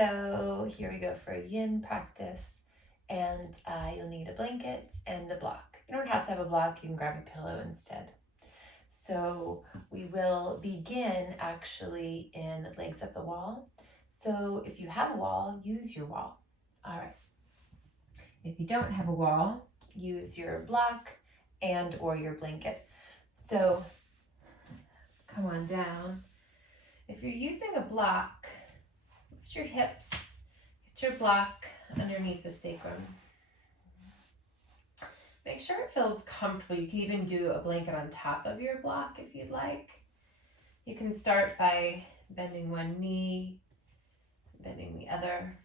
So here we go for a yin practice, and you'll need a blanket and a block. You don't have to have a block, you can grab a pillow instead. So we will begin actually in legs up the wall. So if you have a wall, use your wall. All right. If you don't have a wall, use your block and or your blanket. So come on down. If you're using a block, lift your hips, get your block underneath the sacrum. Make sure it feels comfortable. You can even do a blanket on top of your block if you'd like. You can start by bending one knee, bending the other,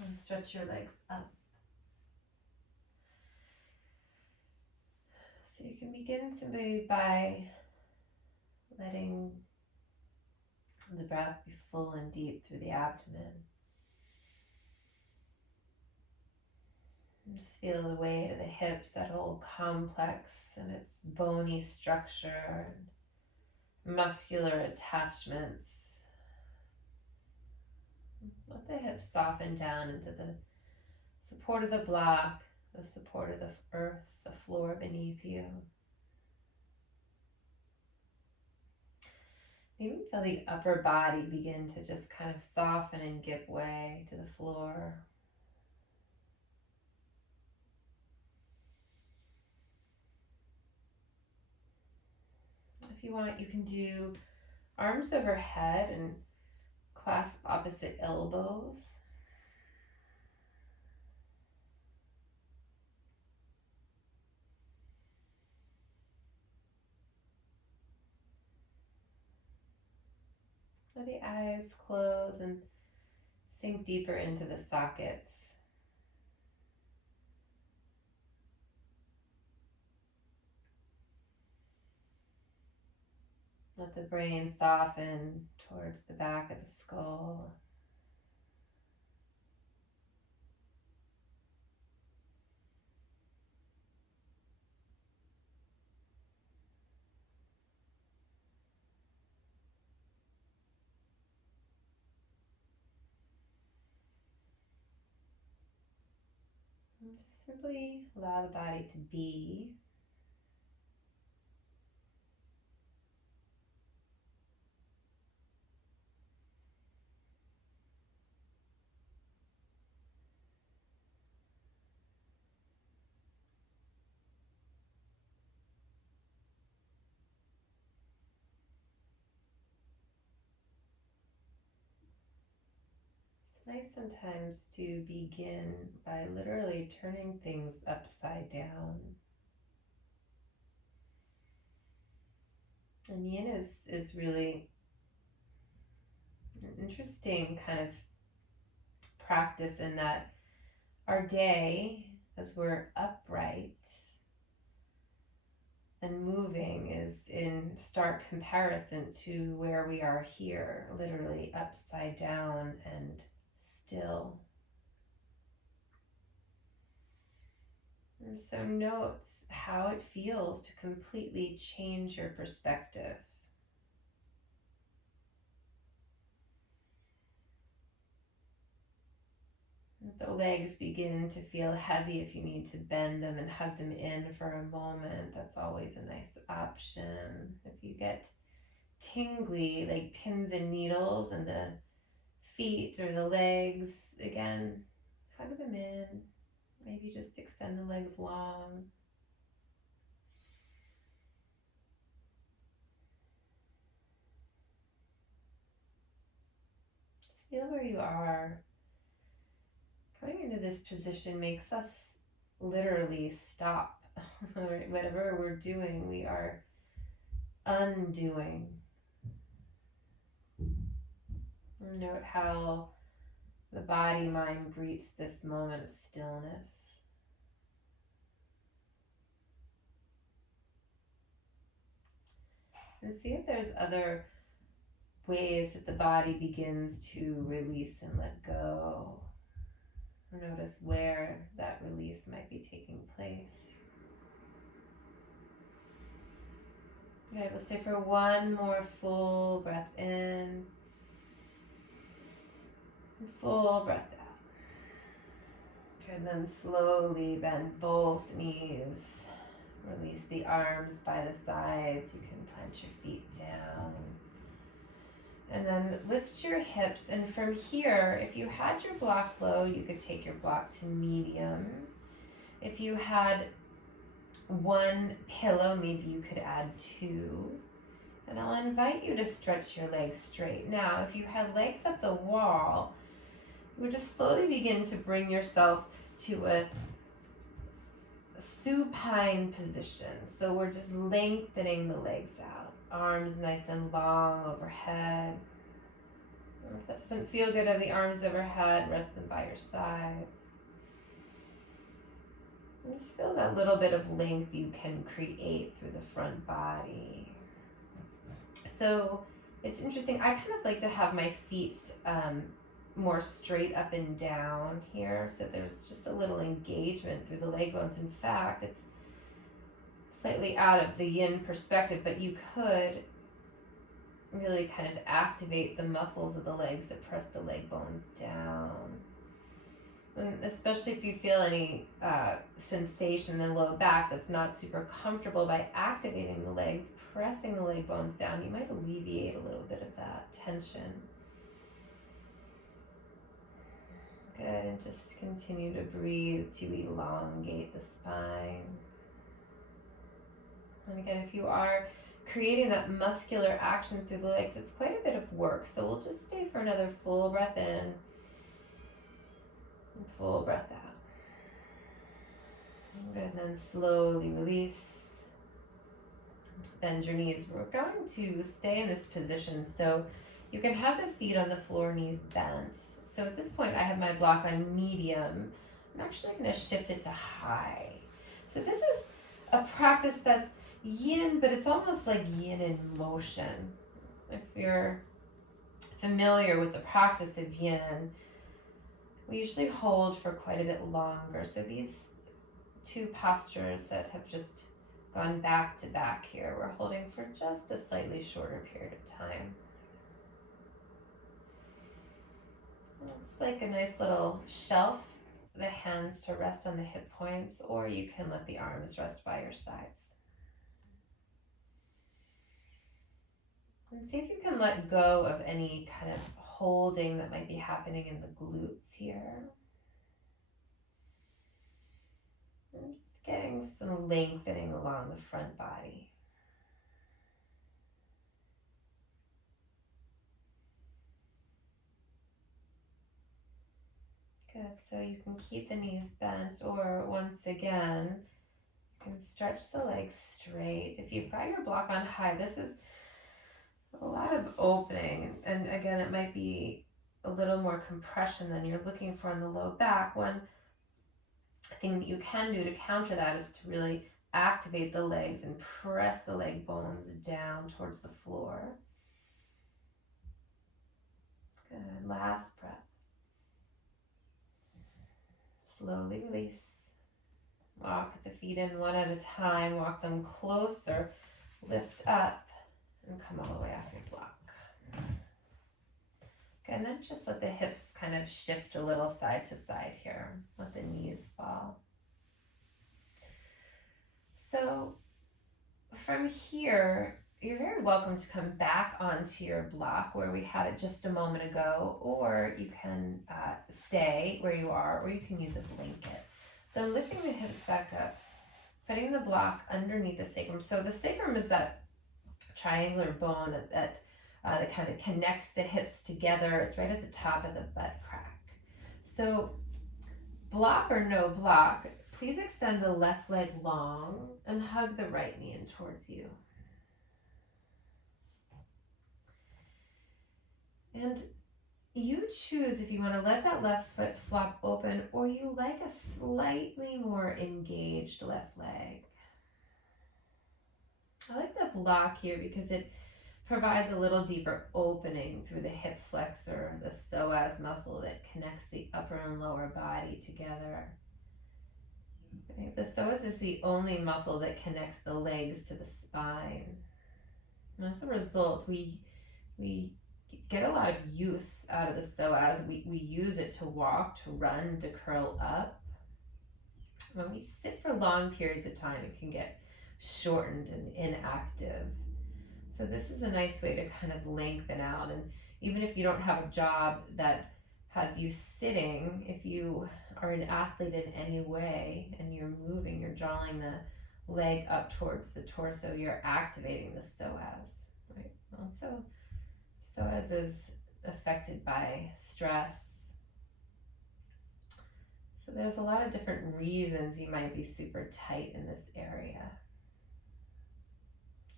and stretch your legs up. So you can begin simply by letting the breath be full and deep through the abdomen. Just feel the weight of the hips, that whole complex and its bony structure, and muscular attachments. Let the hips soften down into the support of the block, the support of the earth, the floor beneath you. Maybe feel the upper body begin to just kind of soften and give way to the floor. If you want, you can do arms overhead and clasp opposite elbows. Let the eyes close and sink deeper into the sockets. Let the brain soften towards the back of the skull. And just simply allow the body to be. It's nice sometimes to begin by literally turning things upside down. And yin is really an interesting kind of practice in that our day, as we're upright and moving, is in stark comparison to where we are here, literally upside down and still. And so note how it feels to completely change your perspective. The legs begin to feel heavy if you need to bend them and hug them in for a moment. That's always a nice option. If you get tingly, like pins and needles in the feet or the legs, again, hug them in. Maybe just extend the legs long. Just feel where you are. Coming into this position makes us literally stop. Whatever we're doing, we are undoing. Note how the body mind greets this moment of stillness. And see if there's other ways that the body begins to release and let go. Notice where that release might be taking place. Good, we'll stay for one more full breath in. Full breath out. And then slowly bend both knees. Release the arms by the sides. You can plant your feet down. And then lift your hips. And from here, if you had your block low, you could take your block to medium. If you had one pillow, maybe you could add two. And I'll invite you to stretch your legs straight. Now, if you had legs up the wall, you would just slowly begin to bring yourself to a supine position. So we're just lengthening the legs out. Arms nice and long overhead. If that doesn't feel good, have the arms overhead, rest them by your sides. And just feel that little bit of length you can create through the front body. So it's interesting, I kind of like to have my feet more straight up and down here, so there's just a little engagement through the leg bones. In fact, it's slightly out of the yin perspective, but you could really kind of activate the muscles of the legs to press the leg bones down. And especially if you feel any sensation in the low back that's not super comfortable, by activating the legs, pressing the leg bones down, you might alleviate a little bit of that tension. Good, and just continue to breathe to elongate the spine. And again, if you are creating that muscular action through the legs, it's quite a bit of work. So we'll just stay for another full breath in and full breath out. Good, and then slowly release. Bend your knees. We're going to stay in this position, so you can have the feet on the floor, knees bent. So at this point, I have my block on medium. I'm actually going to shift it to high. So this is a practice that's yin, but it's almost like yin in motion. If you're familiar with the practice of yin, we usually hold for quite a bit longer. So these two postures that have just gone back to back here, we're holding for just a slightly shorter period of time. It's like a nice little shelf, the hands to rest on the hip points, or you can let the arms rest by your sides. And see if you can let go of any kind of holding that might be happening in the glutes here. And just getting some lengthening along the front body. Good, so you can keep the knees bent, or once again, you can stretch the legs straight. If you've got your block on high, this is a lot of opening, and again, it might be a little more compression than you're looking for in the low back. One thing that you can do to counter that is to really activate the legs and press the leg bones down towards the floor. Good, last breath. Slowly release. Walk the feet in one at a time. Walk them closer. Lift up and come all the way off your block. Okay, and then just let the hips kind of shift a little side to side here. Let the knees fall. So from here, you're very welcome to come back onto your block where we had it just a moment ago, or you can stay where you are, or you can use a blanket. So lifting the hips back up, putting the block underneath the sacrum. So the sacrum is that triangular bone that kind of connects the hips together. It's right at the top of the butt crack. So block or no block, please extend the left leg long and hug the right knee in towards you. And you choose if you want to let that left foot flop open, or you like a slightly more engaged left leg. I like the block here because it provides a little deeper opening through the hip flexor, the psoas muscle that connects the upper and lower body together. Okay. The psoas is the only muscle that connects the legs to the spine. And as a result, we get a lot of use out of the psoas. We use it to walk, to run, to curl up. When we sit for long periods of time, it can get shortened and inactive. So this is a nice way to kind of lengthen out. And even if you don't have a job that has you sitting, if you are an athlete in any way and you're moving, you're drawing the leg up towards the torso, you're activating the psoas, right? Also, psoas is affected by stress. So there's a lot of different reasons you might be super tight in this area.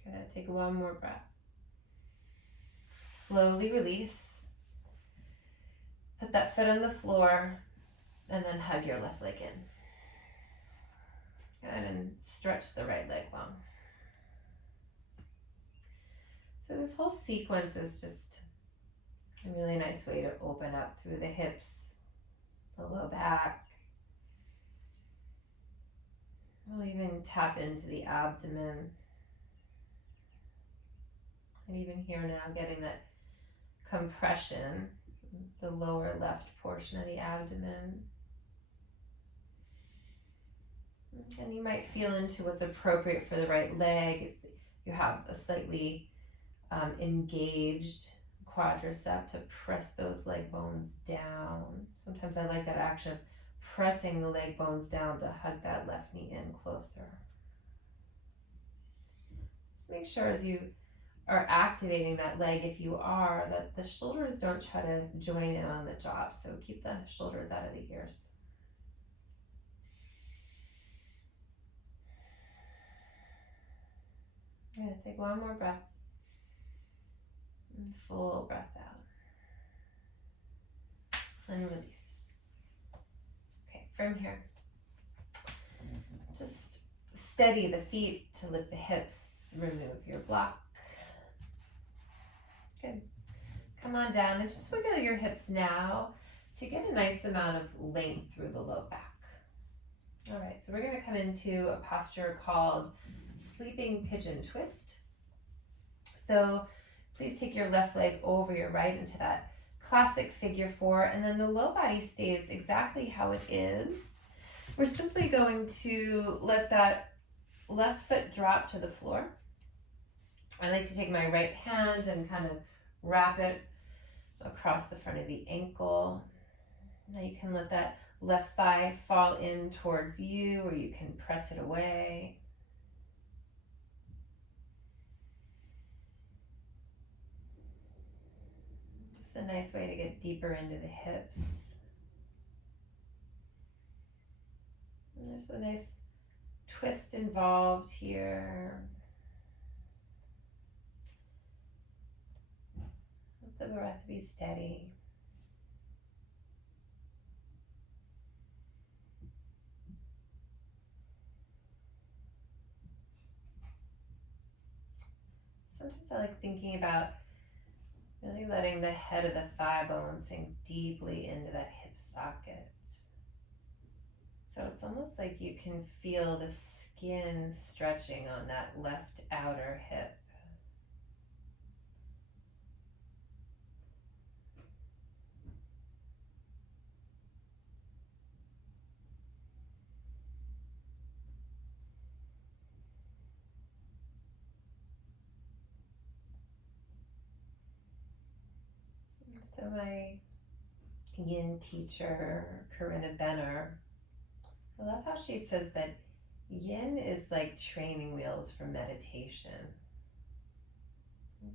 Good, take one more breath. Slowly release. Put that foot on the floor and then hug your left leg in. Good, and stretch the right leg long. So this whole sequence is just a really nice way to open up through the hips, the low back. We'll even tap into the abdomen. And even here now, getting that compression, the lower left portion of the abdomen. And you might feel into what's appropriate for the right leg. If you have a slightly engaged quadricep, to press those leg bones down. Sometimes I like that action of pressing the leg bones down to hug that left knee in closer. Just make sure as you are activating that leg, if you are, that the shoulders don't try to join in on the job. So keep the shoulders out of the ears. I'm going to take one more breath. And full breath out. And release. Okay, from here, just steady the feet to lift the hips. Remove your block. Good. Come on down and just wiggle your hips now to get a nice amount of length through the low back. All right, so we're going to come into a posture called Sleeping Pigeon Twist. So please take your left leg over your right into that classic figure four, and then the low body stays exactly how it is. We're simply going to let that left foot drop to the floor. I like to take my right hand and kind of wrap it across the front of the ankle. Now you can let that left thigh fall in towards you, or you can press it away. It's a nice way to get deeper into the hips. And there's a nice twist involved here. Let the breath be steady. Sometimes I like thinking about really letting the head of the thigh bone sink deeply into that hip socket. So it's almost like you can feel the skin stretching on that left outer hip. So my yin teacher, Corinna Benner, I love how she says that yin is like training wheels for meditation.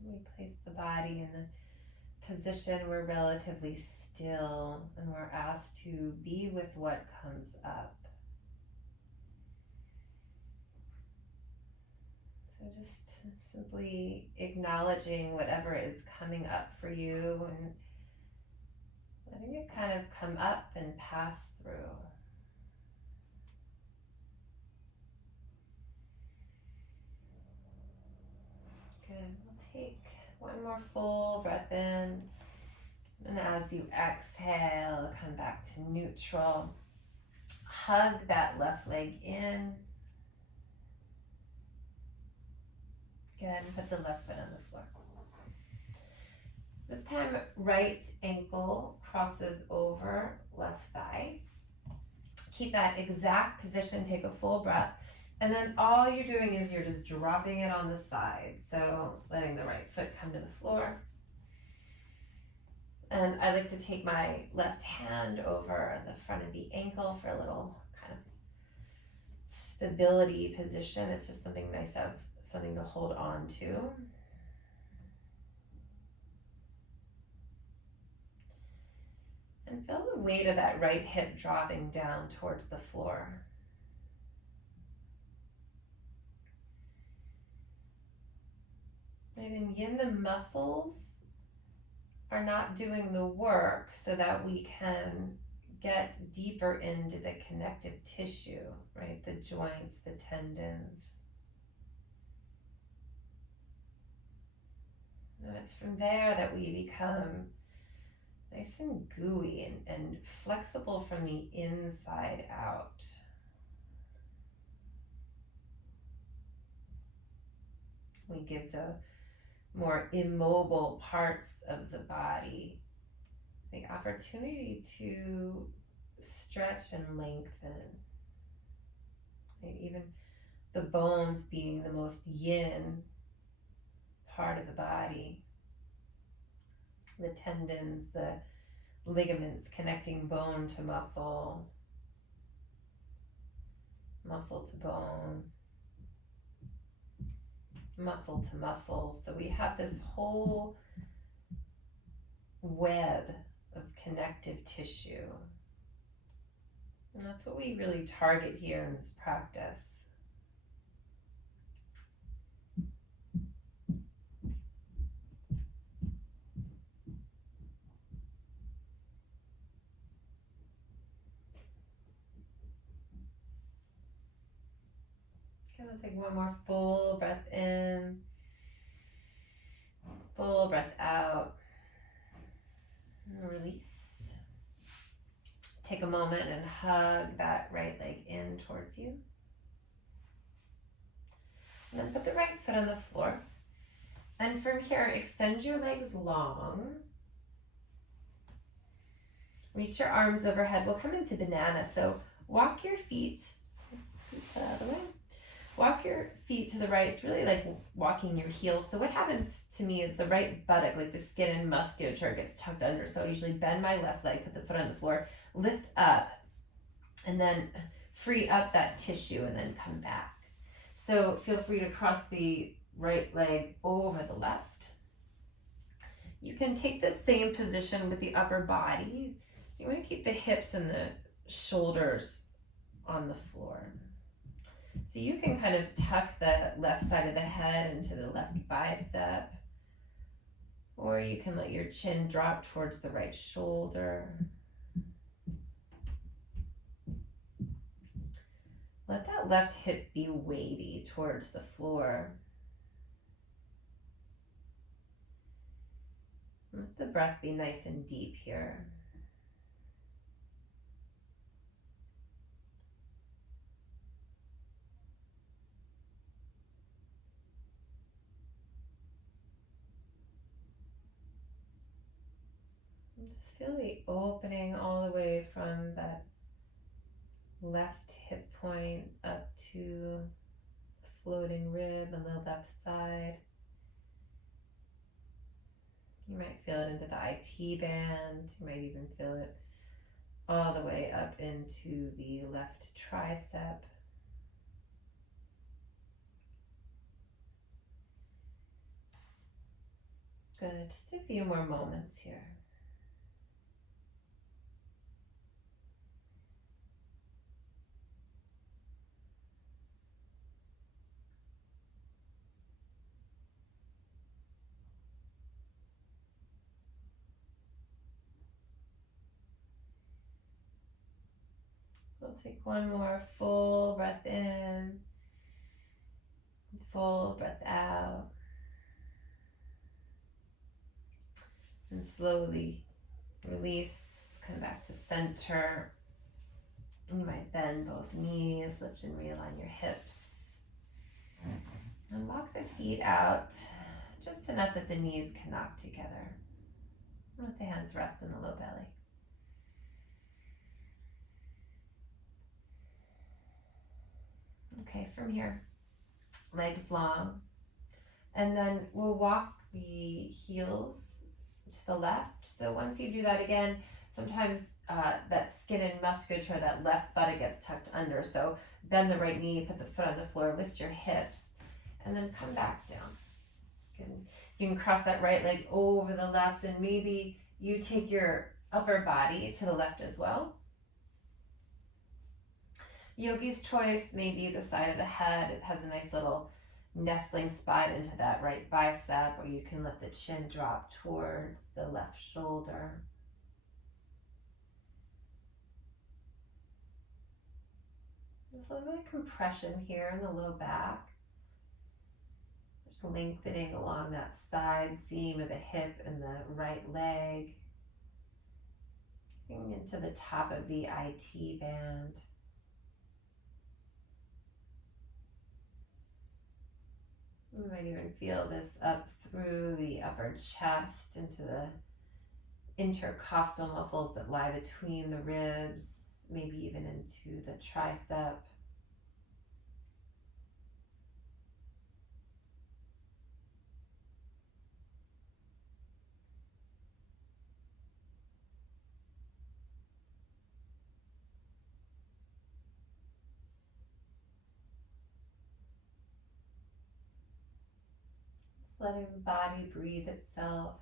We place the body in the position we're relatively still, and we're asked to be with what comes up. So just simply acknowledging whatever is coming up for you and letting it kind of come up and pass through. Good. We'll take one more full breath in. And as you exhale, come back to neutral. Hug that left leg in. Good. Put the left foot on the floor. This time, right ankle crosses over left thigh. Keep that exact position, take a full breath. And then all you're doing is you're just dropping it on the side. So letting the right foot come to the floor. And I like to take my left hand over the front of the ankle for a little kind of stability position. It's just something nice to have, something to hold on to. And feel the weight of that right hip dropping down towards the floor. And in yin, the muscles are not doing the work so that we can get deeper into the connective tissue, right? The joints, the tendons. And it's from there that we become nice and gooey and flexible from the inside out. We give the more immobile parts of the body the opportunity to stretch and lengthen. Right? Even the bones being the most yin part of the body. The tendons, the ligaments connecting bone to muscle, muscle to bone, muscle to muscle. So we have this whole web of connective tissue. And that's what we really target here in this practice. Okay, we'll take one more full breath in, full breath out, and release. Take a moment and hug that right leg in towards you. And then put the right foot on the floor. And from here, extend your legs long. Reach your arms overhead. We'll come into banana. So walk your feet, scoot that out of the way. Walk your feet to the right. It's really like walking your heels. So what happens to me is the right buttock, like the skin and musculature, gets tucked under. So I usually bend my left leg, put the foot on the floor, lift up, and then free up that tissue and then come back. So feel free to cross the right leg over the left. You can take the same position with the upper body. You want to keep the hips and the shoulders on the floor. So you can kind of tuck the left side of the head into the left bicep, or you can let your chin drop towards the right shoulder. Let that left hip be weighty towards the floor. Let the breath be nice and deep here. Just feel the opening all the way from that left hip point up to the floating rib on the left side. You might feel it into the IT band. You might even feel it all the way up into the left tricep. Good, just a few more moments here. We'll take one more full breath in, full breath out. And slowly release, come back to center. You might bend both knees, lift and realign your hips. And walk the feet out just enough that the knees can knock together. Let the hands rest in the low belly. Okay, from here, legs long. And then we'll walk the heels to the left. So once you do that again, sometimes that skin and musculature, that left buttock gets tucked under. So bend the right knee, put the foot on the floor, lift your hips, and then come back down. You can cross that right leg over the left, and maybe you take your upper body to the left as well. Yogi's choice may be the side of the head. It has a nice little nestling spine into that right bicep, or you can let the chin drop towards the left shoulder. There's a little bit of compression here in the low back. Just lengthening along that side seam of the hip and the right leg. Getting into the top of the IT band. You might even feel this up through the upper chest into the intercostal muscles that lie between the ribs, maybe even into the tricep. Just letting the body breathe itself.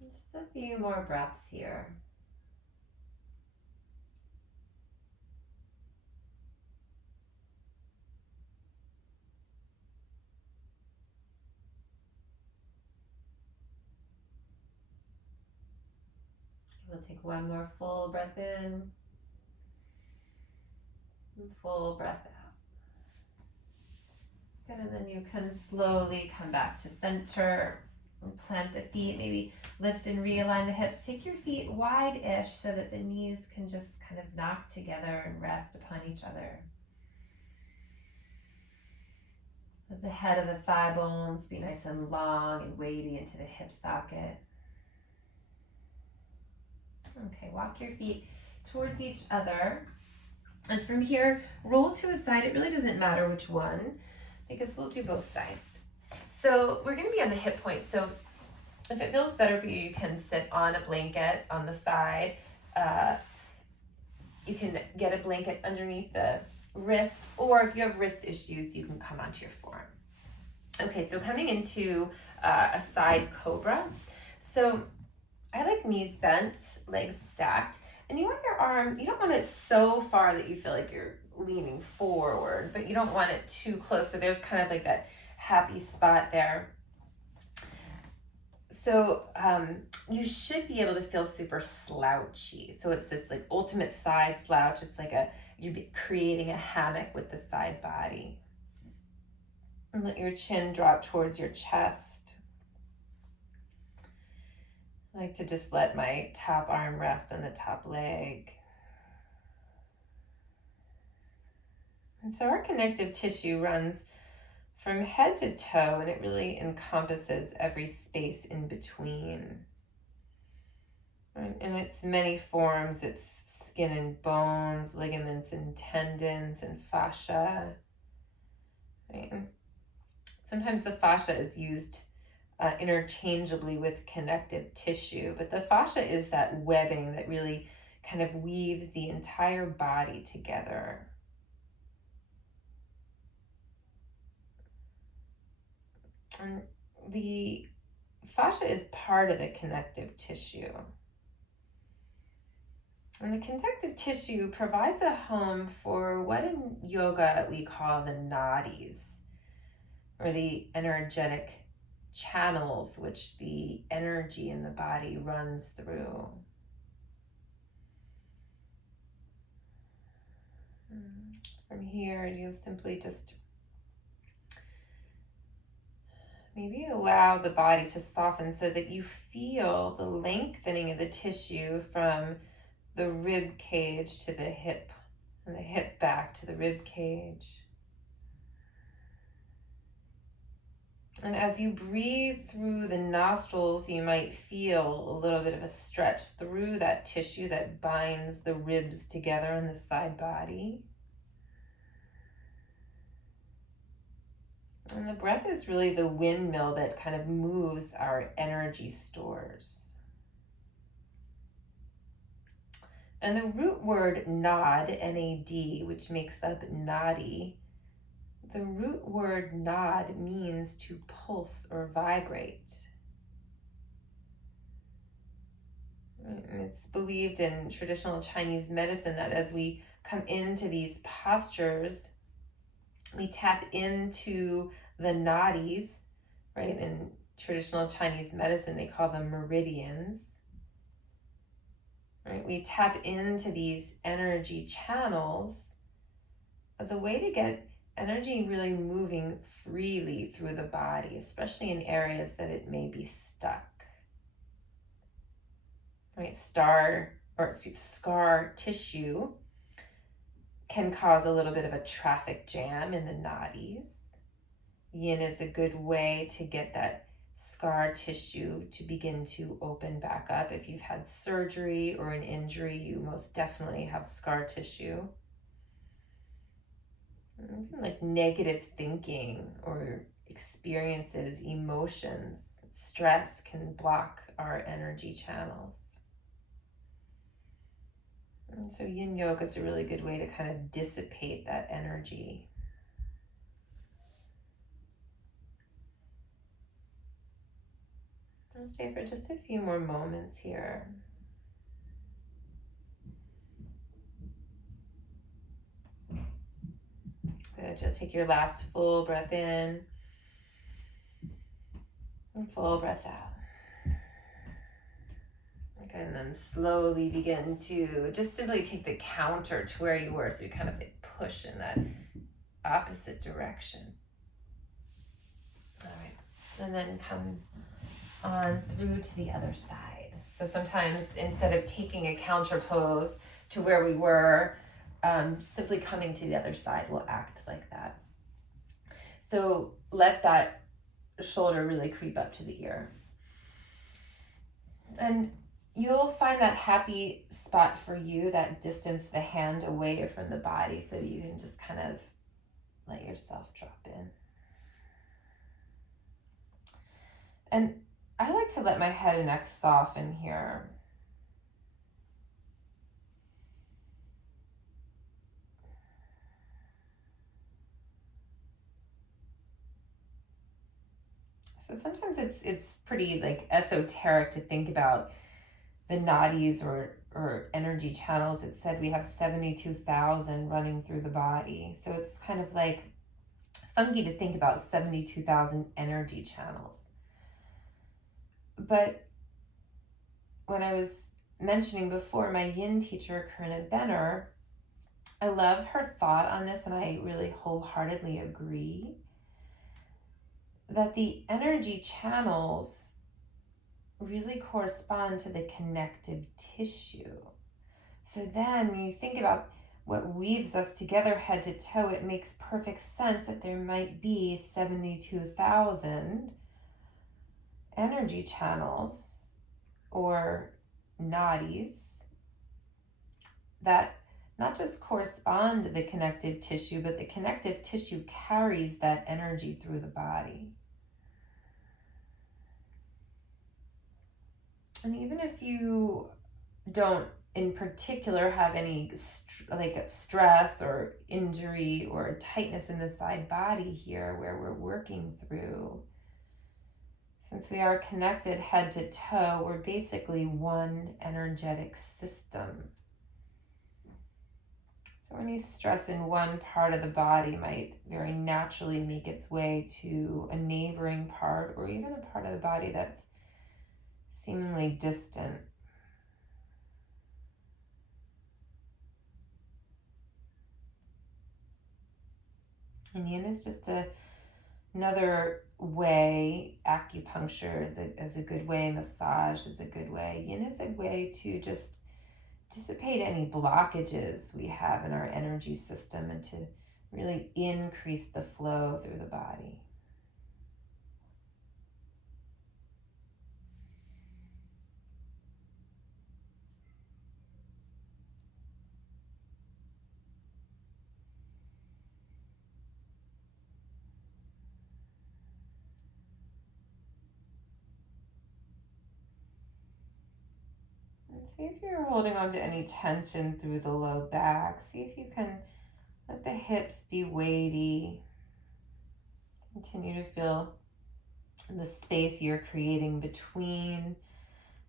Just a few more breaths here. We'll take one more full breath in and full breath out. Good, and then you can slowly come back to center and plant the feet, maybe lift and realign the hips. Take your feet wide-ish so that the knees can just kind of knock together and rest upon each other. Let the head of the thigh bones be nice and long and weighty into the hip socket. Okay, walk your feet towards each other. And from here, roll to a side. It really doesn't matter which one because we'll do both sides. So we're going to be on the hip point. So if it feels better for you, you can sit on a blanket on the side. You can get a blanket underneath the wrist, or if you have wrist issues, you can come onto your forearm. Okay, so coming into a side cobra. So I like knees bent, legs stacked, and you want your arm, you don't want it so far that you feel like you're leaning forward, but you don't want it too close. So there's kind of like that happy spot there. So you should be able to feel super slouchy. So it's this like ultimate side slouch. It's like you're creating a hammock with the side body. And let your chin drop towards your chest. I like to just let my top arm rest on the top leg. And so our connective tissue runs from head to toe, and it really encompasses every space in between. Right? And it's many forms. It's skin and bones, ligaments and tendons and fascia. Right? And sometimes the fascia is used interchangeably with connective tissue, but the fascia is that webbing that really kind of weaves the entire body together. And the fascia is part of the connective tissue. And the connective tissue provides a home for what in yoga we call the nadis, or the energetic channels which the energy in the body runs through. From here, you'll simply just maybe allow the body to soften so that you feel the lengthening of the tissue from the rib cage to the hip, and the hip back to the rib cage. And as you breathe through the nostrils, you might feel a little bit of a stretch through that tissue that binds the ribs together in the side body. And the breath is really the windmill that kind of moves our energy stores. And the root word nod, N-A-D, which makes up nadi, the root word nod means to pulse or vibrate. And it's believed in traditional Chinese medicine that as we come into these postures, we tap into the nadis, right? In traditional Chinese medicine, they call them meridians. Right? We tap into these energy channels as a way to get energy really moving freely through the body, especially in areas that it may be stuck. Right? Scar tissue can cause a little bit of a traffic jam in the nadis. Yin is a good way to get that scar tissue to begin to open back up. If you've had surgery or an injury, you most definitely have scar tissue. Like negative thinking or experiences, emotions, stress can block our energy channels. And so yin yoga is a really good way to kind of dissipate that energy. I'll stay for just a few more moments here. Good. You'll take your last full breath in and full breath out. Okay, and then slowly begin to just simply take the counter to where you were, so you kind of like push in that opposite direction. All right, and then come on through to the other side. So sometimes instead of taking a counter pose to where we were, simply coming to the other side will act like that. So let that shoulder really creep up to the ear. And you'll find that happy spot for you, that distance the hand away from the body, so you can just kind of let yourself drop in. And I like to let my head and neck soften here. So sometimes it's pretty like esoteric to think about the nadis or energy channels. It said we have 72,000 running through the body. So it's kind of like funky to think about 72,000 energy channels. But when I was mentioning before, my yin teacher, Corinna Benner, I love her thought on this, and I really wholeheartedly agree that the energy channels really correspond to the connective tissue. So then when you think about what weaves us together head to toe, it makes perfect sense that there might be 72,000 energy channels or nadis that not just correspond to the connective tissue, but the connective tissue carries that energy through the body. And even if you don't in particular have any stress or injury or tightness in the side body here where we're working through, since we are connected head to toe, we're basically one energetic system. So any stress in one part of the body might very naturally make its way to a neighboring part, or even a part of the body that's seemingly distant. And yin is just a Another way, acupuncture is a good way, massage is a good way. Yin is a way to just dissipate any blockages we have in our energy system and to really increase the flow through the body. And see if you're holding on to any tension through the low back. See if you can let the hips be weighty. Continue to feel the space you're creating between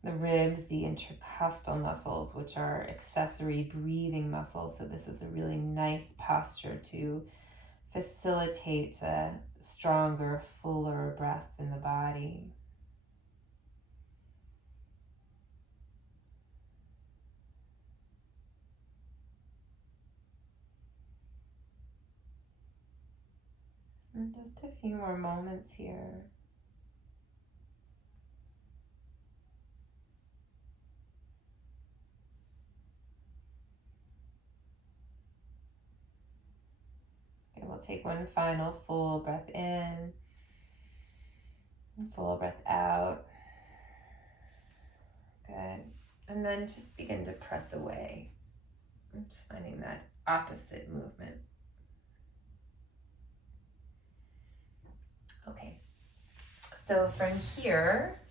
the ribs, the intercostal muscles, which are accessory breathing muscles. So this is a really nice posture to facilitate a stronger, fuller breath in the body. And just a few more moments here. Okay, we'll take one final full breath in, and full breath out. Good. And then just begin to press away. I'm just finding that opposite movement. Okay, so from here,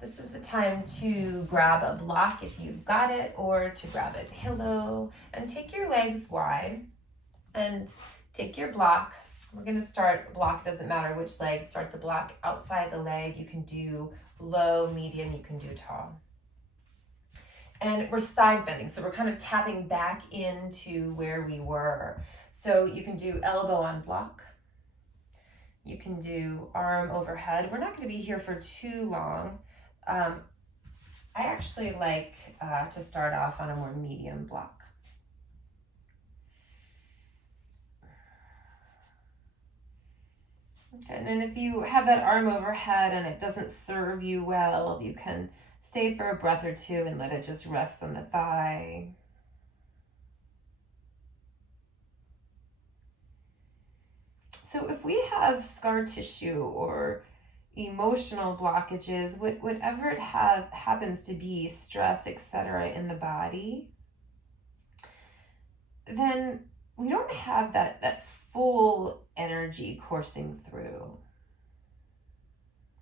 this is the time to grab a block if you've got it, or to grab a pillow and take your legs wide and take your block. We're gonna start block, doesn't matter which leg, start the block outside the leg. You can do low, medium, you can do tall. And we're side bending, so we're kind of tapping back into where we were. So you can do elbow on block. You can do arm overhead. We're not going to be here for too long. I actually like to start off on a more medium block. Okay, and if you have that arm overhead and it doesn't serve you well, you can stay for a breath or two and let it just rest on the thigh. So if we have scar tissue or emotional blockages, whatever it happens to be, stress, etc., in the body, then we don't have that full energy coursing through,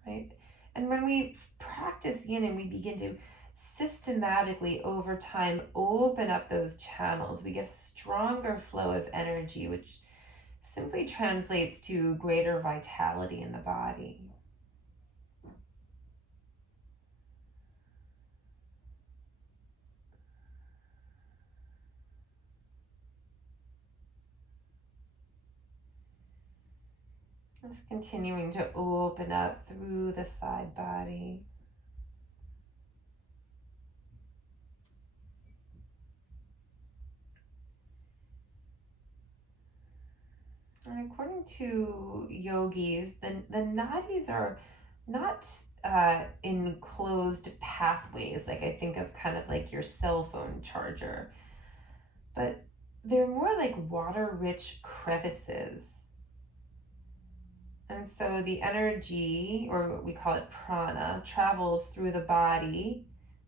right? And when we practice yin and we begin to systematically over time open up those channels, we get a stronger flow of energy, which simply translates to greater vitality in the body. Just continuing to open up through the side body. And according to yogis, the nadis are not enclosed pathways, like I think of kind of like your cell phone charger, but they're more like water-rich crevices. And so the energy, or what we call it prana, travels through the body,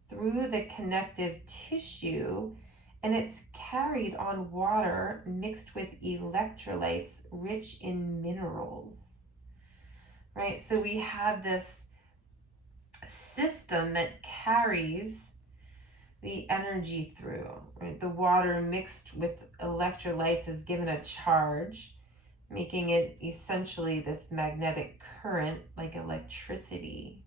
through the connective tissue, and it's carried on water mixed with electrolytes rich in minerals, right? So we have this system that carries the energy through, right? The water mixed with electrolytes is given a charge, making it essentially this magnetic current like electricity.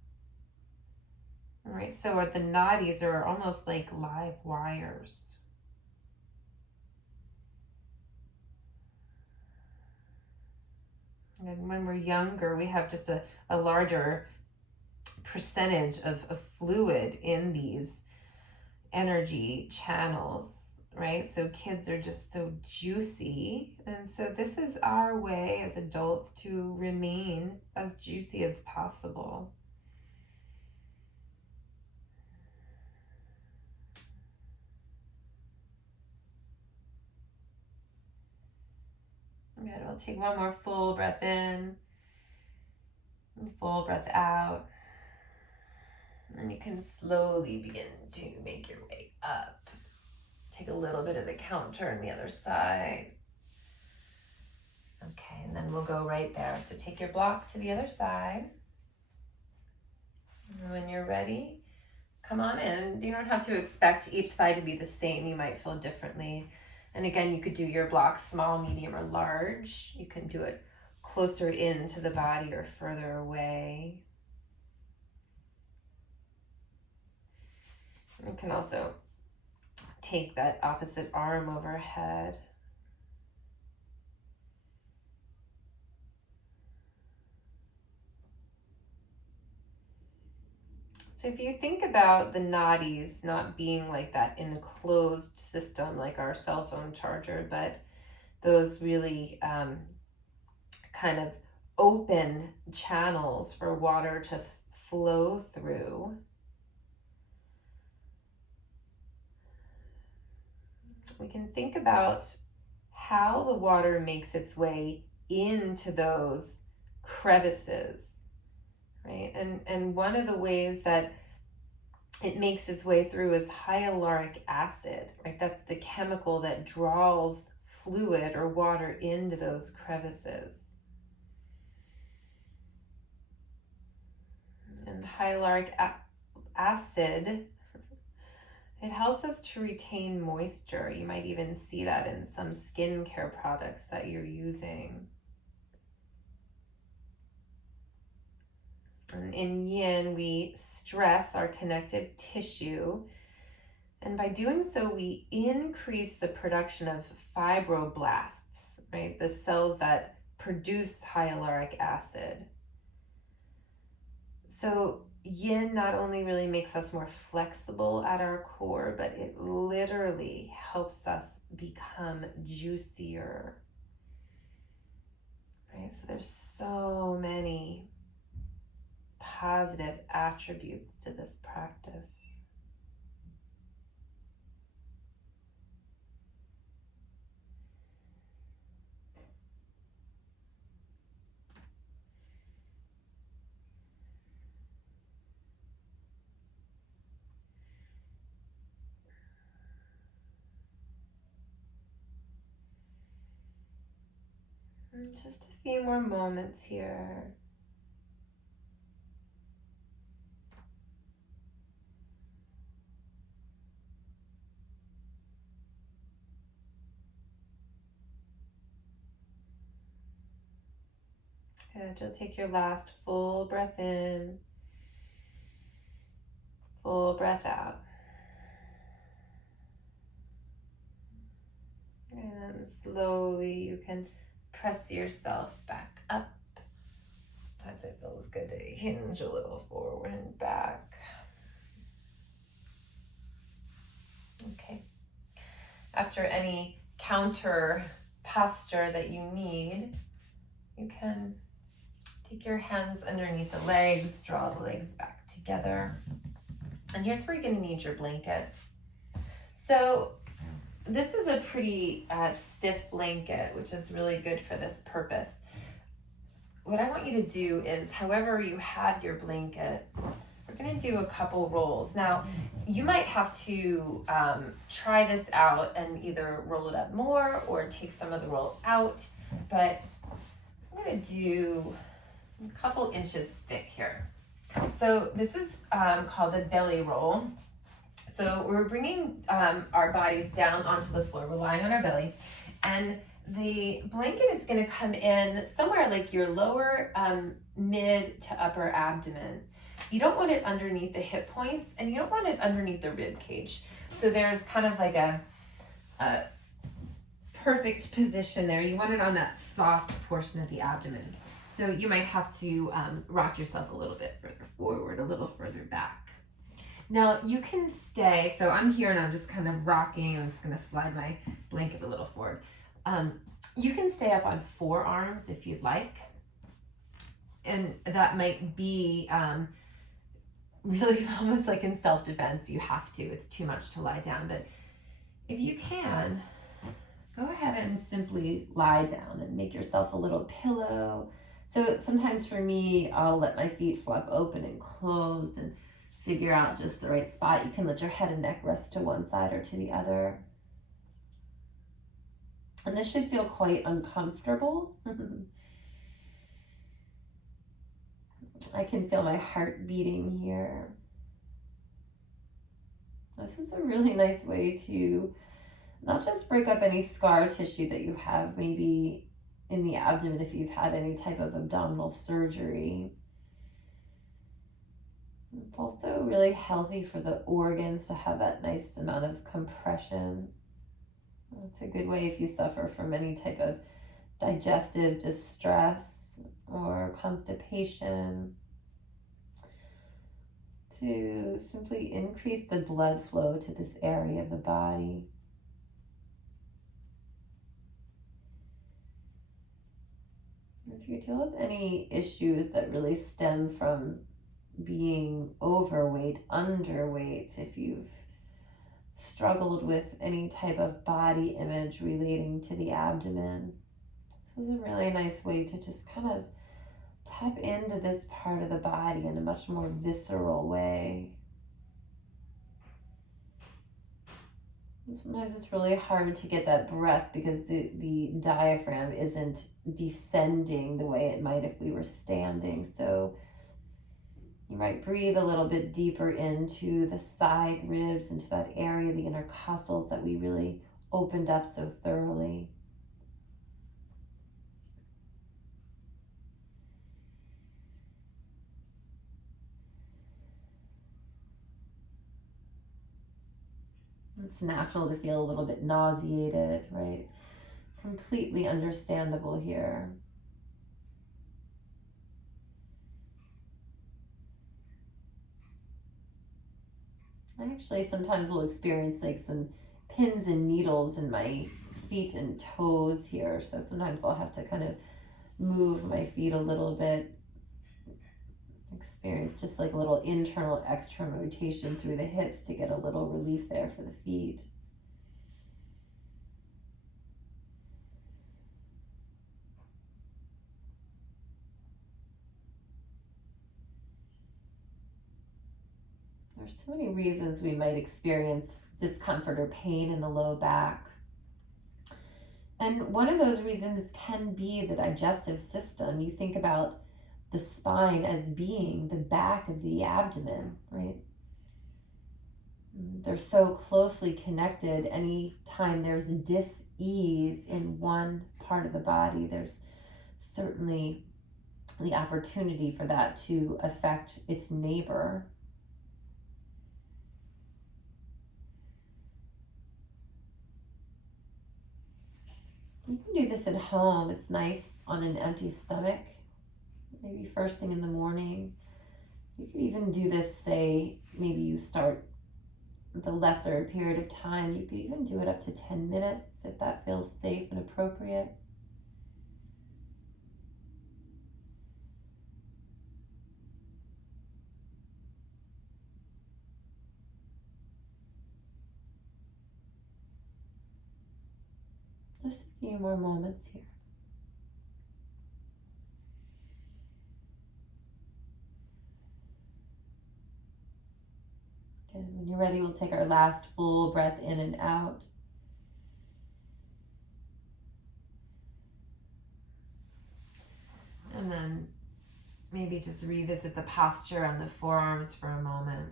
All right, so the nadis are almost like live wires. And when we're younger, we have just a larger percentage of fluid in these energy channels, right? So kids are just so juicy. And so this is our way as adults to remain as juicy as possible. Good. We'll take one more full breath in, and full breath out. And you can slowly begin to make your way up. Take a little bit of the counter on the other side. Okay, and then we'll go right there. So take your block to the other side. And when you're ready, come on in. You don't have to expect each side to be the same. You might feel differently. And again, you could do your block small, medium, or large. You can do it closer into the body or further away. You can also take that opposite arm overhead. So if you think about the nadis not being like that enclosed system like our cell phone charger, but those really kind of open channels for water to flow through. We can think about how the water makes its way into those crevices, right? And one of the ways that it makes its way through is hyaluronic acid, right? That's the chemical that draws fluid or water into those crevices. And hyaluronic acid, it helps us to retain moisture. You might even see that in some skincare products that you're using. And in yin, we stress our connective tissue. And by doing so, we increase the production of fibroblasts, right? The cells that produce hyaluronic acid. So yin not only really makes us more flexible at our core, but it literally helps us become juicier, right? So there's so many positive attributes to this practice. Just a few more moments here. Good. You'll take your last full breath in, full breath out. And slowly you can press yourself back up. Sometimes it feels good to hinge a little forward and back. Okay. After any counter posture that you need, you can take your hands underneath the legs, draw the legs back together. And here's where you're going to need your blanket. So this is a pretty stiff blanket, which is really good for this purpose. What I want you to do is, however you have your blanket, we're going to do a couple rolls. Now, you might have to try this out and either roll it up more or take some of the roll out, but I'm going to do a couple inches thick here. So this is called the belly roll. So we're bringing our bodies down onto the floor. We're lying on our belly, and the blanket is going to come in somewhere like your lower mid to upper abdomen. You don't want it underneath the hip points, and you don't want it underneath the rib cage. So there's kind of like a perfect position there. You want it on that soft portion of the abdomen. So you might have to rock yourself a little bit further forward, a little further back. Now you can stay, so I'm here and I'm just kind of rocking. I'm just gonna slide my blanket a little forward. You can stay up on forearms if you'd like. And that might be really almost like in self-defense, you have to. It's too much to lie down. But if you can, go ahead and simply lie down and make yourself a little pillow. So sometimes for me, I'll let my feet flap open and closed and figure out just the right spot. You can let your head and neck rest to one side or to the other. And this should feel quite uncomfortable. I can feel my heart beating here. This is a really nice way to not just break up any scar tissue that you have maybe in the abdomen if you've had any type of abdominal surgery. It's also really healthy for the organs to have that nice amount of compression. It's a good way if you suffer from any type of digestive distress or constipation, to simply increase the blood flow to this area of the body. If you deal with any issues that really stem from being overweight, underweight, if you've struggled with any type of body image relating to the abdomen, this is a really nice way to just kind of tap into this part of the body in a much more visceral way. And sometimes it's really hard to get that breath because the diaphragm isn't descending the way it might if we were standing. So you might breathe a little bit deeper into the side ribs, into that area, the intercostals that we really opened up so thoroughly. It's natural to feel a little bit nauseated, right? Completely understandable here. I actually sometimes will experience like some pins and needles in my feet and toes here. So sometimes I'll have to kind of move my feet a little bit. Experience just like a little internal, external rotation through the hips to get a little relief there for the feet. There's so many reasons we might experience discomfort or pain in the low back. And one of those reasons can be the digestive system. You think about the spine as being the back of the abdomen, right? They're so closely connected. Anytime there's dis-ease in one part of the body, there's certainly the opportunity for that to affect its neighbor. You can do this at home. It's nice on an empty stomach. Maybe first thing in the morning. You could even do this, say, maybe you start with a lesser period of time. You could even do it up to 10 minutes if that feels safe and appropriate. Just a few more moments here. Good. When you're ready, we'll take our last full breath in and out. And then maybe just revisit the posture on the forearms for a moment.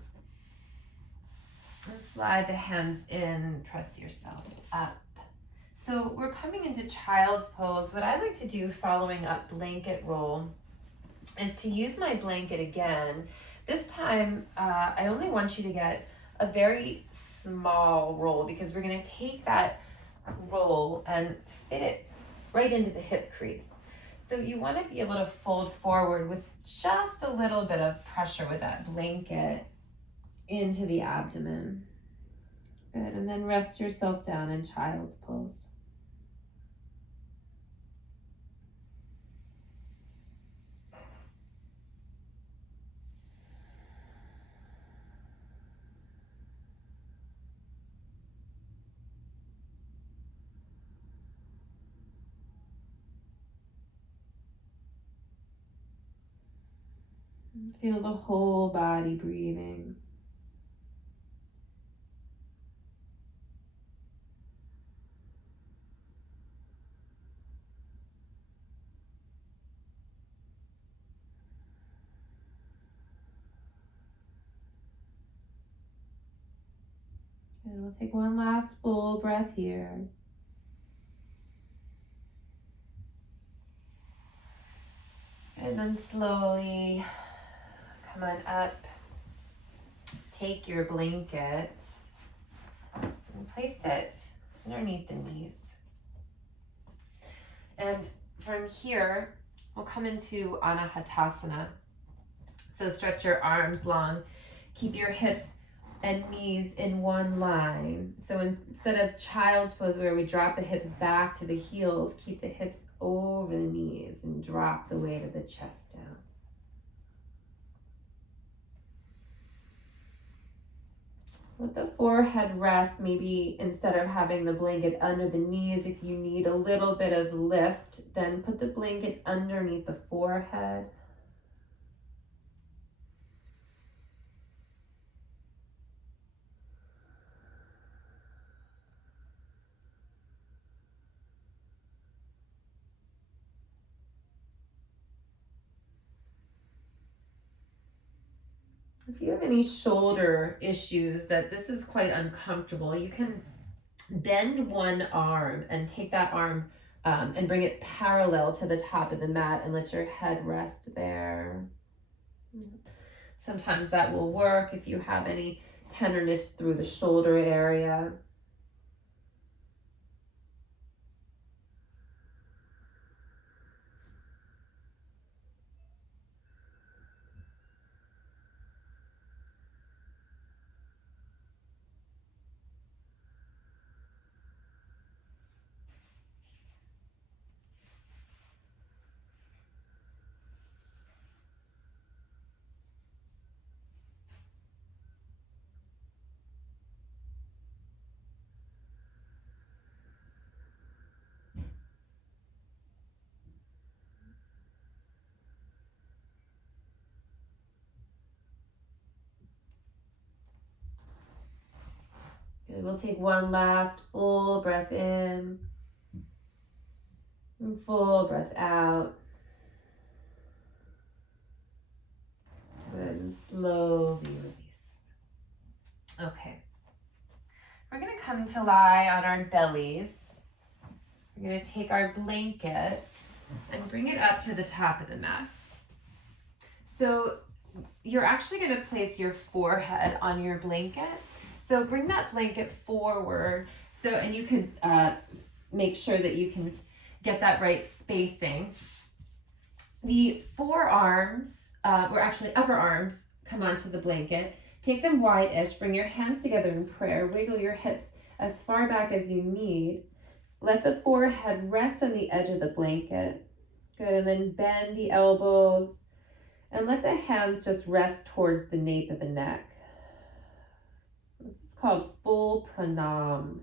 And slide the hands in, press yourself up. So we're coming into child's pose. What I like to do following up blanket roll is to use my blanket again. This time, I only want you to get a very small roll because we're gonna take that roll and fit it right into the hip crease. So you wanna be able to fold forward with just a little bit of pressure with that blanket. into the abdomen. Good, and then rest yourself down in child's pose. Feel the whole body breathing. And we'll take one last full breath here. And then slowly come on up. Take your blanket and place it underneath the knees. And from here, we'll come into Anahatasana. So stretch your arms long. Keep your hips and knees in one line. So instead of child's pose where we drop the hips back to the heels, keep the hips over the knees and drop the weight of the chest down. Let the forehead rest, maybe instead of having the blanket under the knees, if you need a little bit of lift, then put the blanket underneath the forehead. If you have any shoulder issues that this is quite uncomfortable, you can bend one arm and take that arm and bring it parallel to the top of the mat and let your head rest there. Sometimes that will work if you have any tenderness through the shoulder area. Good. We'll take one last full breath in and full breath out. Good. And slowly release. Okay. We're going to come to lie on our bellies. We're going to take our blankets and bring it up to the top of the mat. So you're actually going to place your forehead on your blanket. So bring that blanket forward. And you can make sure that you can get that right spacing. The forearms, or actually upper arms, come onto the blanket. Take them wide-ish. Bring your hands together in prayer. Wiggle your hips as far back as you need. Let the forehead rest on the edge of the blanket. Good, and then bend the elbows. And let the hands just rest towards the nape of the neck. This is called full pranam.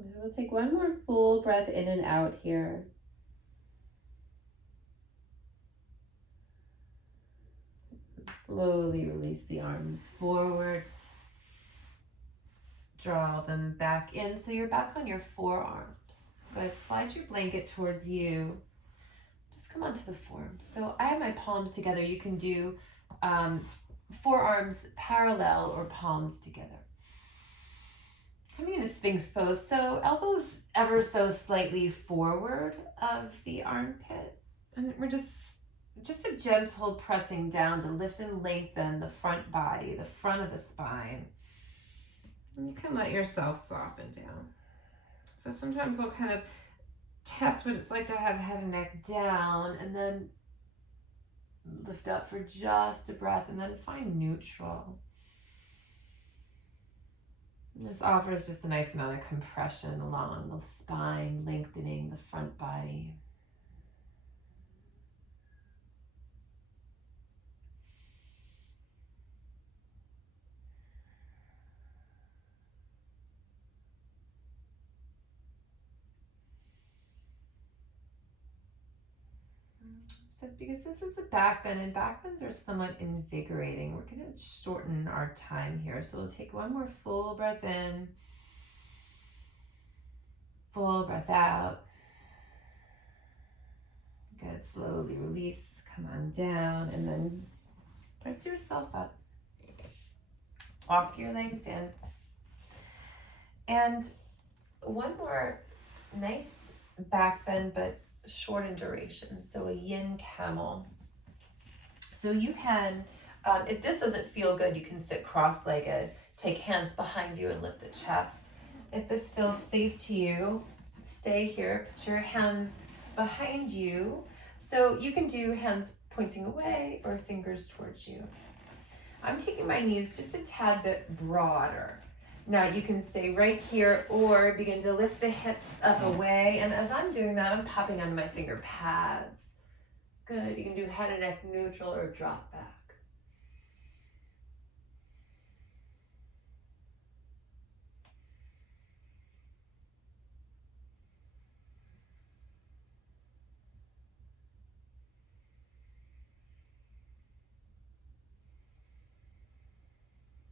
We'll take one more full breath in and out here. Slowly release the arms forward. Draw them back in so you're back on your forearms. But slide your blanket towards you. Just come onto the forearms. So I have my palms together. You can do forearms parallel or palms together. Coming into Sphinx pose. So elbows ever so slightly forward of the armpit. And we're just a gentle pressing down to lift and lengthen the front body, the front of the spine. And you can let yourself soften down. So sometimes I'll kind of test what it's like to have head and neck down and then lift up for just a breath and then find neutral. And this offers just a nice amount of compression along the spine, lengthening the front body. So because this is a back bend and back bends are somewhat invigorating, we're going to shorten our time here. So we'll take one more full breath in, full breath out. Good, slowly release, come on down, and then press yourself up. Walk your legs in. And one more nice back bend, but short in duration. So a yin camel. So you can, if this doesn't feel good, you can sit cross-legged, take hands behind you and lift the chest. If this feels safe to you, stay here, put your hands behind you. So you can do hands pointing away or fingers towards you. I'm taking my knees just a tad bit broader. Now you can stay right here or begin to lift the hips up away. And as I'm doing that, I'm popping onto my finger pads. Good, you can do head and neck neutral or drop back.